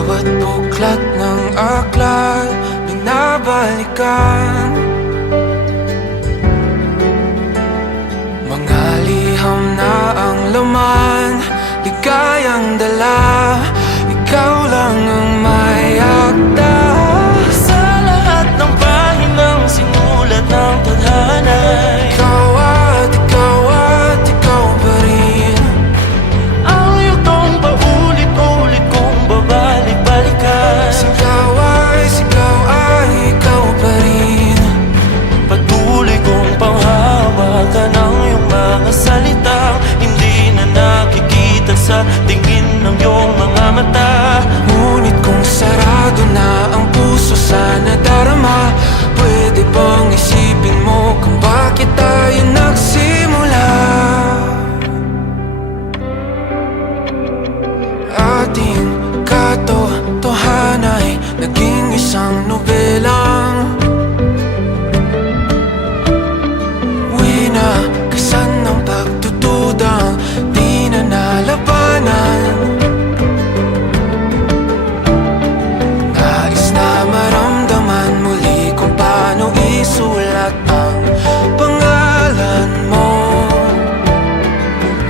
Bawat buklat ng aklat binabalikan, mga liham na ang laman, ligayang dala, ikaw lang ang may akda. Sa lahat ng pahinang sinulat ng tadhana, Ikaw at ikaw pa rin. ang yugtong paulit-ulit kong babalik-balikan. Sigaw ay ikaw pa rin. Patuloy kong panghawakan ang iyong mga salitang hindi na nakikita sa tingin ng iyong mga mata. Ngunit kung sarado na ang puso sa nadarama, pwede bang isipin mo kung bakit tayo nagsimula? Ating katotohanan ay naging isang nobelang winakasan ng pagtutudang di na nalabanan. Nais na maramdaman muli kung paano isulat ang pangalan mo.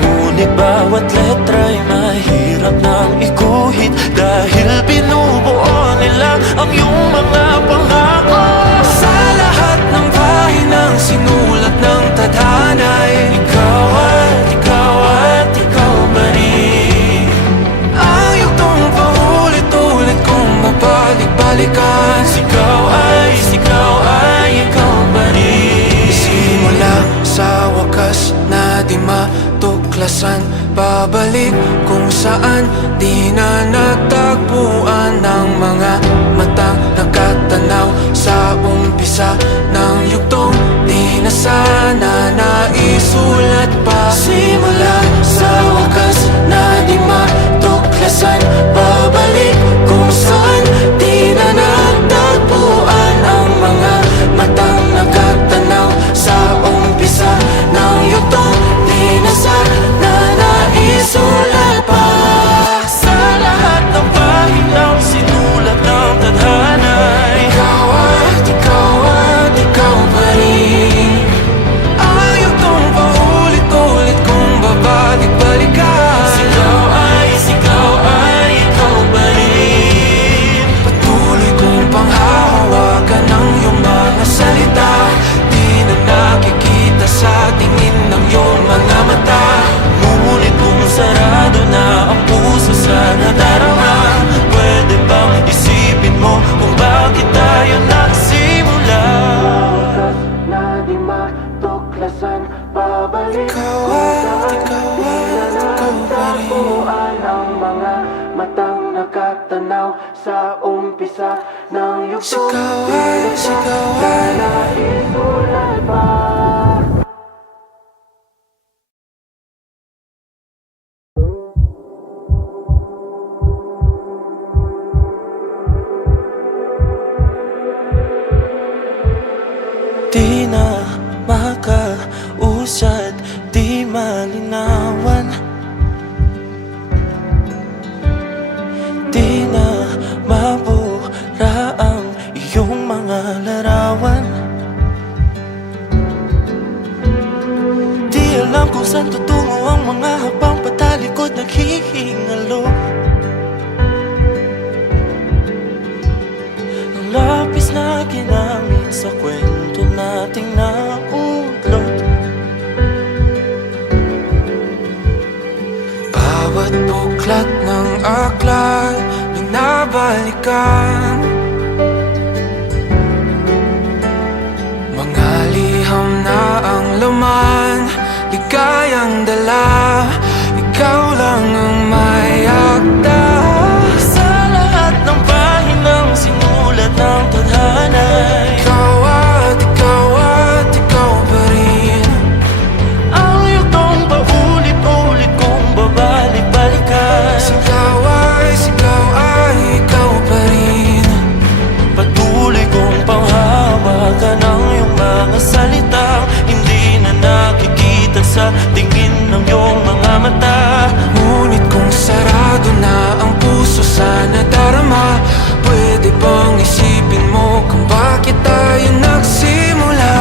Ngunit bawat letra'y mahirap nang iguhit, dahil binubuo nila ang iyong mga pangako. Sa lahat ng pahinang sinulat ng tadhana ay Ikaw at ikaw pa rin. ang yugtong paulit-ulit kong mabalik-balikan. Ikaw ay ikaw pa rin. Simula sa wakas na di matuklasan, babalik kung saan di na natagpuan ng mga matang nakatanaw sa umpisa ng yugtong di na sana naisulat pa. Simula sa wakas na di matuklasan, babalik kung saan di na natagpuan ang mga matang nakatanaw sa umpisa ng yugtong di na sana naisulat pa. Sa lahat ng pahinang sinulat ng tadhana, Ikaw at ikaw pa rin. Ang yugtong paulit-ulit kong babalik-balikan. Ikaw ay ikaw pa rin. Patuloy kong panghahawakan ang iyong mga salita, di na nakikita sa tingin ng iyong mga mata. Ngunit kung sarado na ang puso sa nadarama, pwede bang isipin mo kung bakit tayo nagsimula? Na di matuklasan, babalik ikaw at ikaw pa rin. Ang mga matang nakatanaw sa umpisa ng yugtong sigaw ay naisulat pa. Di na makausad, di malinawan, di na mabura ang iyong mga larawan. Di alam kung saan tutungo ang mga habang patalikod naghihingalo. Ang lapis na ginamit sa kwento nating nautlot. Bawat buklat ng aklat binabalikan, mga liham na ang laman, ligayang dala, ikaw lang ang may akda. Sa lahat ng pahinang sinulat ng tadhana, Ikaw at ikaw pa rin. ang yugtong paulit-ulit kong babalik-balikan. Sigaw ay ikaw pa rin. Patuloy kong panghawakan ang iyong mga salitang hindi na nakikita sa tingin ng iyong mga nadarama? Pwede bang isipin mo kung bakit tayo nagsimula?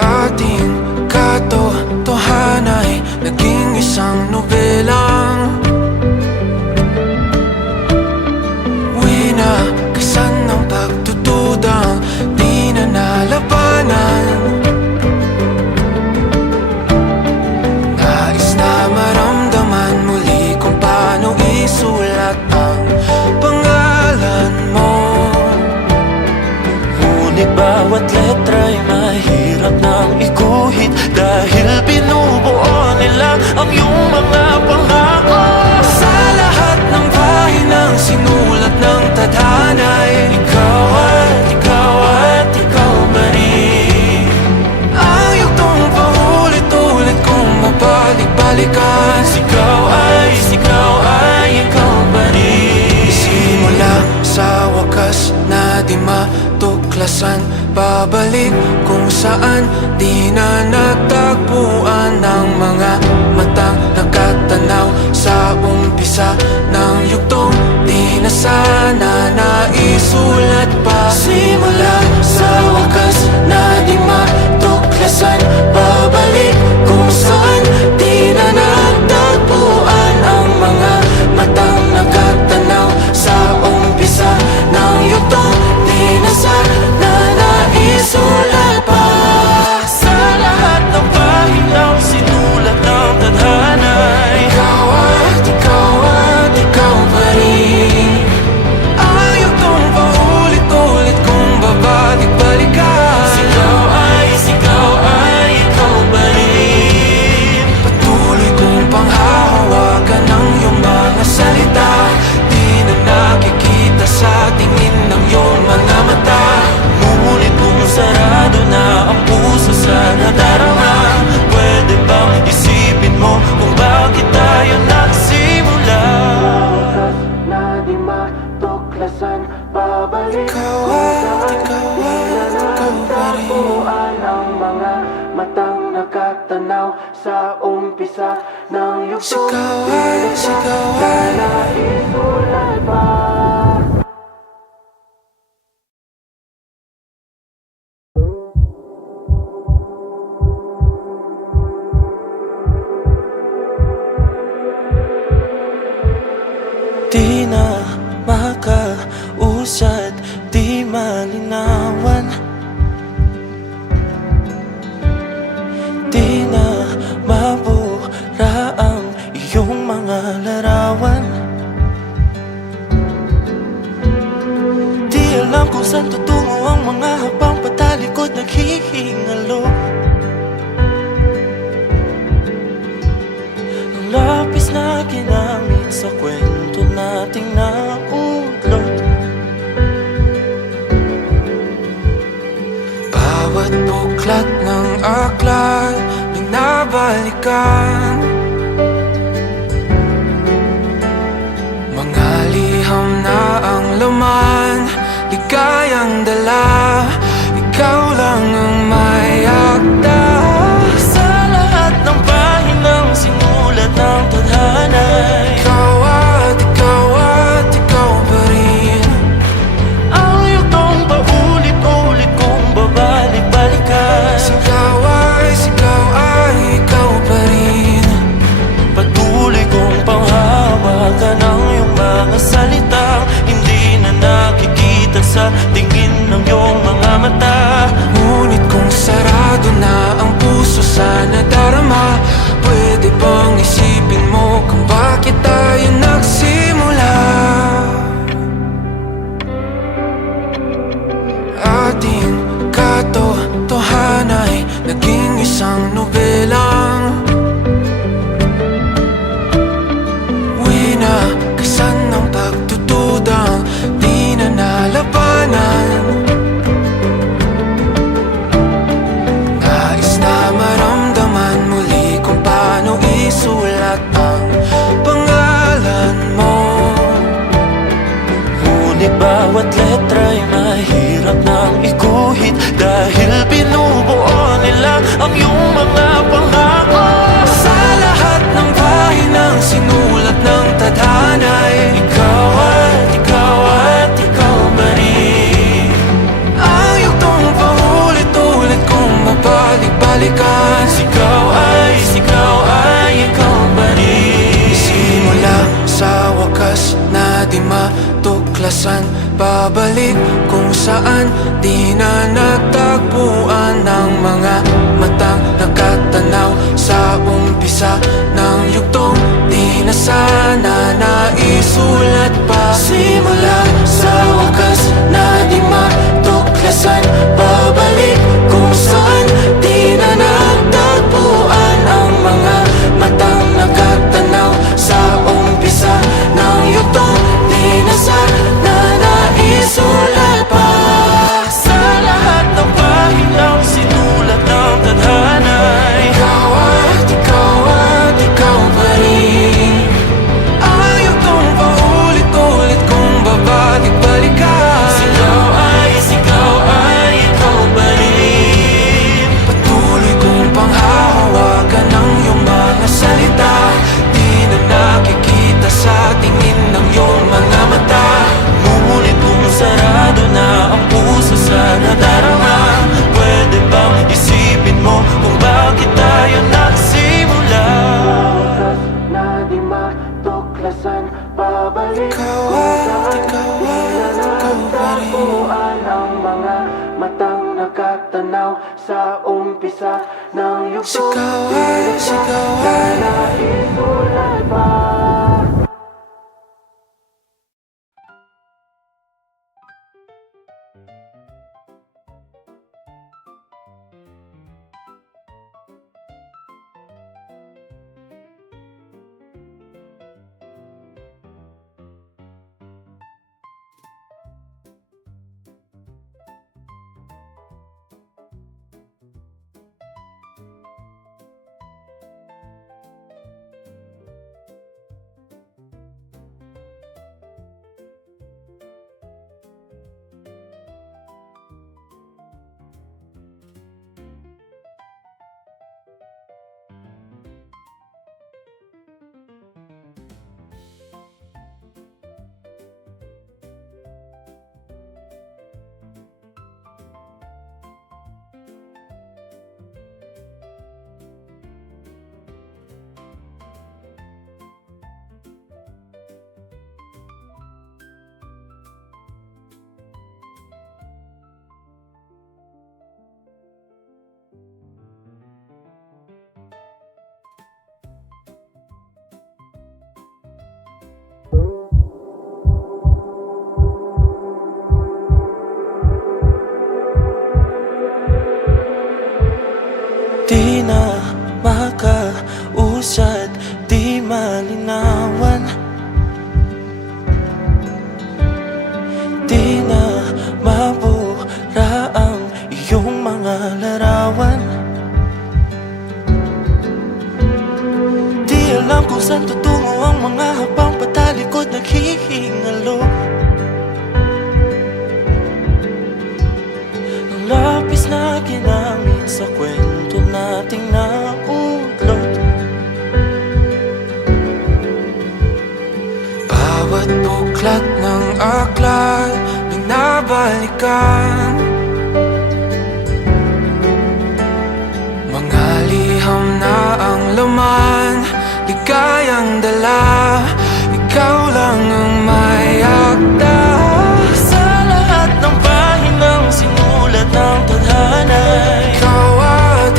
Ating katotohanan ay naging isang nobelang winakasan ng pagtutudang di na nalabanan. Nais na maramdaman muli kung paano isulat ang pangalan mo. Ngunit bawat letra'y mahirap nang iguhit, dahil binubuo nila ang iyong mga pangako. Sa lahat ng pahinang sinulat ng tadhana'y Ikaw at ikaw at ikaw pa rin. ang yugtong paulit-ulit kong mabalik-balikan. Ikaw ay ikaw pa rin. Simula sa wakas na di matuklasan, babalik kung saan di na natagpuan ng mga matang nakatanaw sa umpisa ng yugtong di na sana naisulat pa. Simula sa wakas na di matuklasan, babalik kung saan di na natagpuan ang mga matang nakatanaw sa umpisa ng yugtong di na sana naisulat pa. Sa lahat ng pahinang sinulat ng tadhana, Ikaw at ikaw pa rin. Ang yugtong paulit-ulit kong babalik-balikan. ikaw ay ikaw pa rin. Patuloy kong panghahawakan ng iyong mga salita. Di na nakikita sa tingin ng iyong mga mata. Ngunit kung sarado na ang puso sa nadarama, pwede bang isipin mo kung bakit tayo nagsimula? Na di matuklasan, babalik ikaw at ikaw pa rin. Ang mga matang nakatanaw sa umpisa ng yugtong sigaw ay naisulat pa. Di na makausad, di malinawan, di na mabura ang iyong mga larawan. Di alam kung saan tutungo ang mga habang patalikod naghihingalo. Ang lapis na ginamit sa kwento nating naulot. Bawat buklat ng aklat binabalikan. Mga liham na ang laman, ligayang dala. Ikaw lang ang may akda. Sa lahat ng pahinang sinulat ng tadhana, Ikaw at ikaw pa rin. ang yugtong paulit-ulit kong babalik-balikan. Sigaw ay ikaw pa rin. Patuloy kong panghawakan ang iyong mga salitang hindi na nakikita sa tingin ng iyong mga mata. Ngunit kung sarado na ang puso sa nadarama, pwede bang isipin mo kung bakit tayo nagsimula? Ating katotohanan ay naging isang nobelang winakasan ng pagtutudang di na nalabanan. Nais na maramdaman muli kung paano isulat ang pangalan mo. Ngunit bawat letra'y mahirap nang iguhit, dahil binubuo nila ang iyong mga pangako. Sa lahat ng pahinang sinulat di matuklasan. Pabalik kung saan di na natagpuan ng mga matang nakatanaw sa umpisa ng yugtong di na sana naisulat pa. Simula sa wakas na di matuklasan. Pabalik kung saan di na natagpuan ang mga matang nakatanaw sa umpisa ng yugtong di na sana naisulat pa. Sa lahat ng pahinang sinulat ng tadhana, Ikaw at ikaw pa rin. Ang yugtong paulit-ulit kong babalik-balikan. ikaw ay ikaw pa rin. Patuloy kong panghahawakan ng iyong mga salita. Di na nakikita sa tingin ng iyong mga mata. Ngunit kung sarado na ang puso sa nadarama, pwede bang isipin mo kung bakit tayo nagsimula? Na di matuklasan. Pabalik ikaw pa rin. Ang mga matang nakatanaw sa umpisa ng yugtong. Sigaw ay naisulat pa. Di na makausad, di malinawan. Di na mabura ang iyong mga larawan. Di alam kung saan tutungo ang mga habang patalikod naghihingalo. Ang lapis na ginamit sa kwento nating nautlot. Bawat buklat ng aklat binabalikan. Mga liham na ang laman, ligayang dala. Ikaw lang ang may akda. Sa lahat ng pahinang sinulat ng tadhana, Ikaw at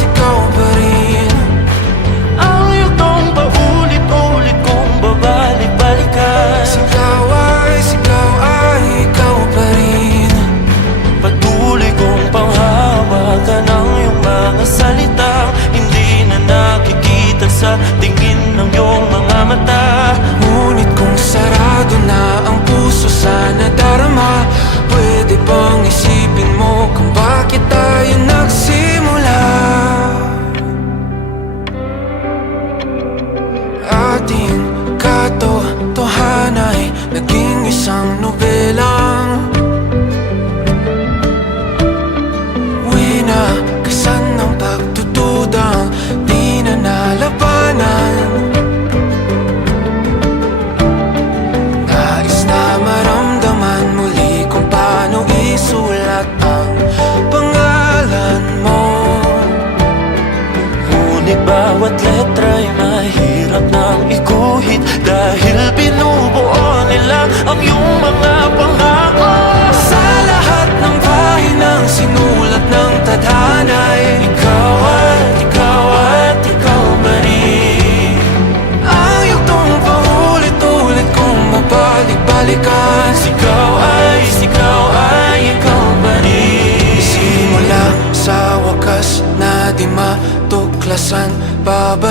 ikaw pa rin. ang yugtong paulit-ulit kong babalik-balikan. Sigaw ay ikaw pa rin. Patuloy kong panghawakan ang iyong mga salitang hindi na nakikita sa tingin ng iyong mga mata. Ngunit kung sarado na ang puso sa nadarama, pwede bang isipin mo kung bakit tayo nagsimula? Ating katotohanan ay naging isang nobelang winakasan ng pagtutudang di na nalabanan. Nais na maramdaman muli kung paano isulat ang pangalan mo. Ngunit bawat letra'y mahirap nang iguhit dahil binubuo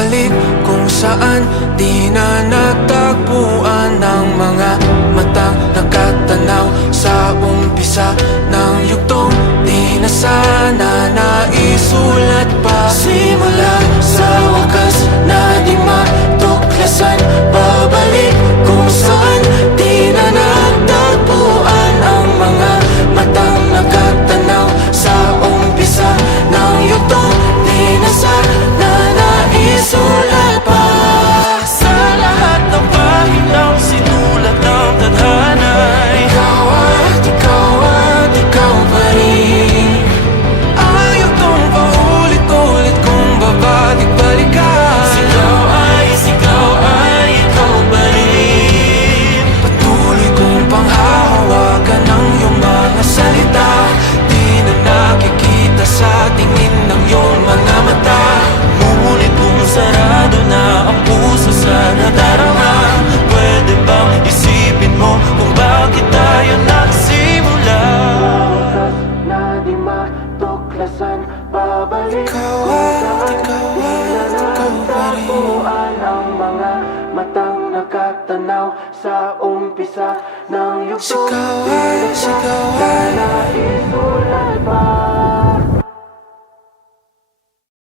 bumalik kung saan di na natagpuan ng mga matang nakatanaw sa umpisa ng yugtong di na sana naisulat pa. Simula sa wakas